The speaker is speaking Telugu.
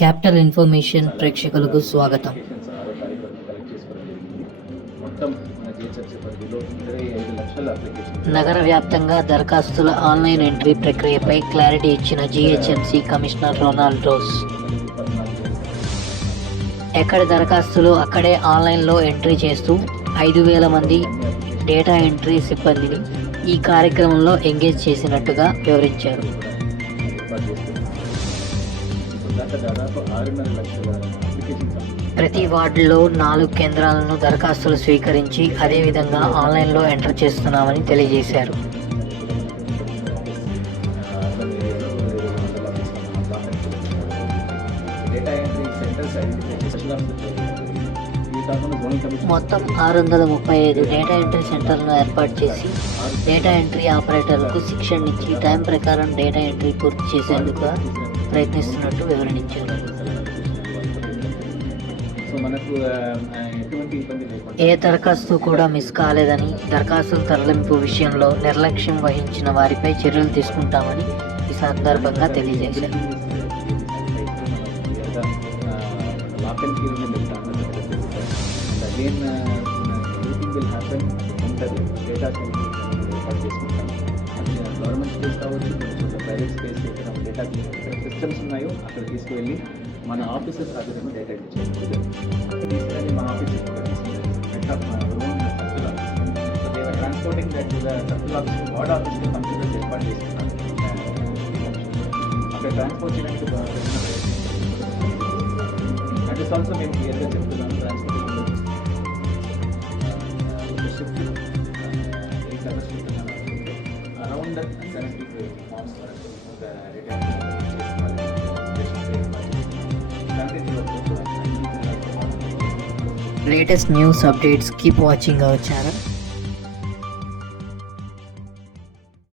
క్యాపిటల్ ఇన్ఫర్మేషన్ ప్రేక్షకులకు స్వాగతం. నగర వ్యాప్తంగా దరఖాస్తుల ఆన్లైన్ ఎంట్రీ ప్రక్రియపై క్లారిటీ ఇచ్చిన జీహెచ్ఎంసీ కమిషనర్ రొనాల్డ్ రోస్. ఎక్కడ దరఖాస్తులు అక్కడే ఆన్లైన్లో ఎంట్రీ చేస్తూ ఐదు వేల మంది డేటా ఎంట్రీ సిబ్బందిని ఈ కార్యక్రమంలో ఎంగేజ్ చేసినట్టుగా వివరించారు. ప్రతి వార్డులో నాలుగు కేంద్రాలను దరఖాస్తులు స్వీకరించి అదేవిధంగా ఆన్లైన్లో ఎంటర్ చేస్తున్నామని తెలియజేశారు. మొత్తం ఆరు వందల ముప్పై ఐదు డేటా ఎంట్రీ సెంటర్లను ఏర్పాటు చేసి డేటా ఎంట్రీ ఆపరేటర్లకు శిక్షణ ఇచ్చి టైం ప్రకారం డేటా ఎంట్రీ పూర్తి చేసేందుకు ప్రయత్నిస్తున్నట్టు లేకుండా. ఏ దరఖాస్తు కూడా మిస్ కాలేదని దరఖాస్తుల తరలింపు విషయంలో నిర్లక్ష్యం వహించిన వారిపై చర్యలు తీసుకుంటామని ఈ సందర్భంగా తెలియజేశారు. విల్ హ్యాపెన్ గవర్నమెంట్ స్పేస్ కావచ్చు ప్రైవేట్ స్పేస్ డేటా సిస్టమ్స్ ఉన్నాయో అక్కడ తీసుకువెళ్ళి మన ఆఫీసెస్ ఆధ్వర్యంలో డేటా తీసుకెళ్ళి మన offices transporting that to the circle office ward ఆఫీస్కి కంప్యూటర్స్ ఏర్పాటు చేస్తున్నాను అక్కడ ట్రాన్స్పోర్ట్ చేయడానికి బా- పెట్టిన దట్ ఇస్ ఆల్సో మేము క్లియర్గా చెప్తున్నాను transporting shift Latest news updates, keep watching our channel.